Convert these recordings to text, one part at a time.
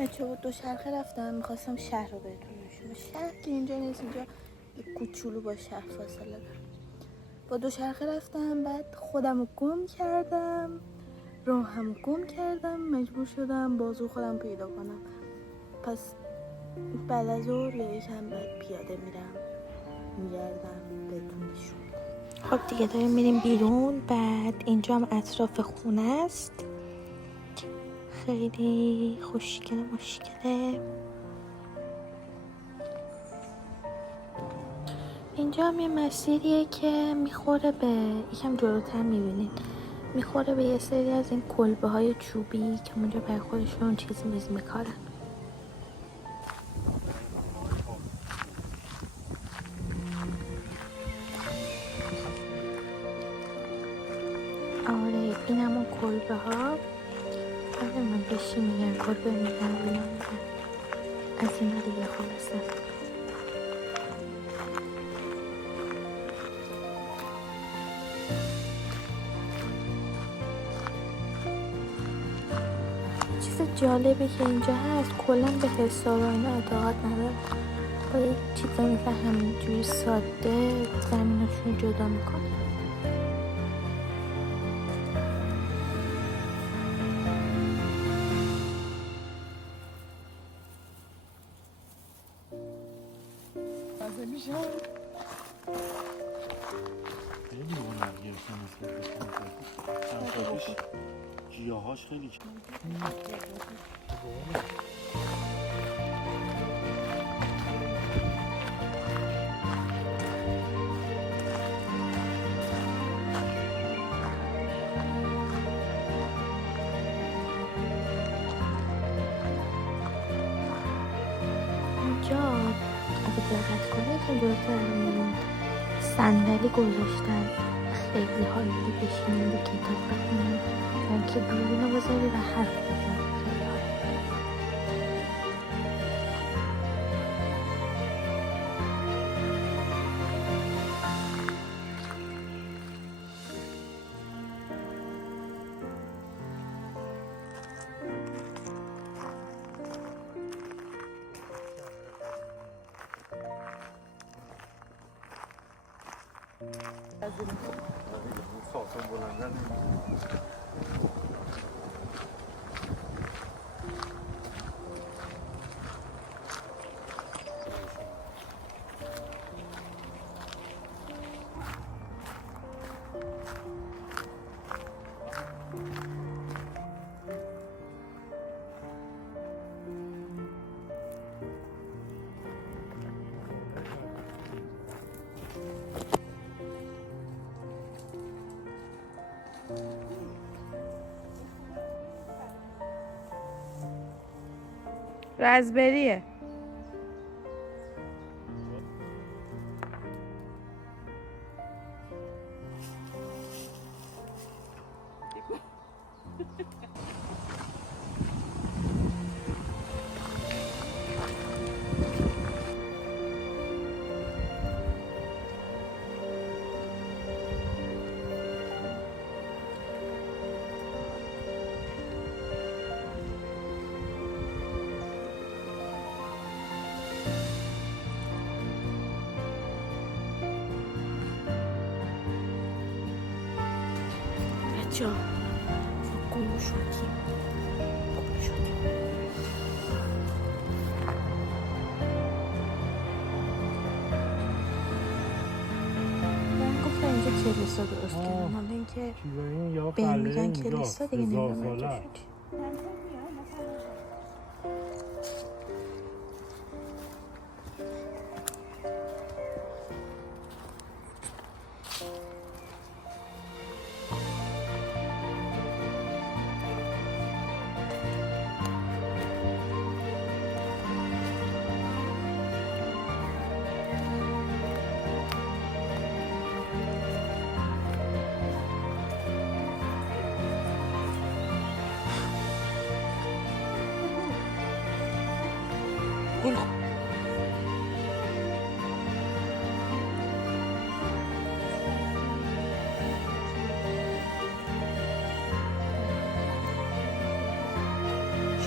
بچه با دوچرخه رفتم، میخواستم شهر رو بهتون نشون بدم. شهر که اینجا نیست، اینجا یه کوچولو با شهر فاصله داره. با دوچرخه رفتم، بعد خودم رو گم کردم، راهم گم کردم، مجبور شدم بازو خودم پیدا کنم. پس بعد از ظهر یکم بعد پیاده میگردم بهتون نشون میدم. خب دیگه داریم میریم بیرون. بعد اینجا هم اطراف خونه است، خیلی خوشگله مشکله. اینجا هم یه مسیریه که میخوره به یکم جلوتر میبینید، میخوره به یه سری از این کلبه های چوبی که اونجا برای خودشون چیز میز میکارن. آره این همون کلبه ها، من بهشی میگن کلبه میگن اینا میگن از اینا دیگه خلاصه. چیز جالبی که اینجا هست، کلا به حساب اینا اعتقاد نداره، با یک چیزا مثل همینجوری ساده زمیناشون جدا میکنه. گیاهاش خیلی اینجا اگه دقت کنید اینجا صندلی گذاشتن، خیلی حالی بشینید و کتاب بخونید و که دوربینو بذاری و حرف بزنید. خیلی حالی. از این ساختمون بلندن رزبریه. بچه ها گم شدیم. من گفتم اینجا کلیسا درست کردن، حالا اینکه به این میگن کلیسا دیگه نمیدونم اینجا شدی.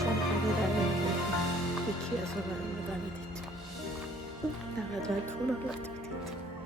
شاید یکی از اون رو دید. نقدر خونه رو دید.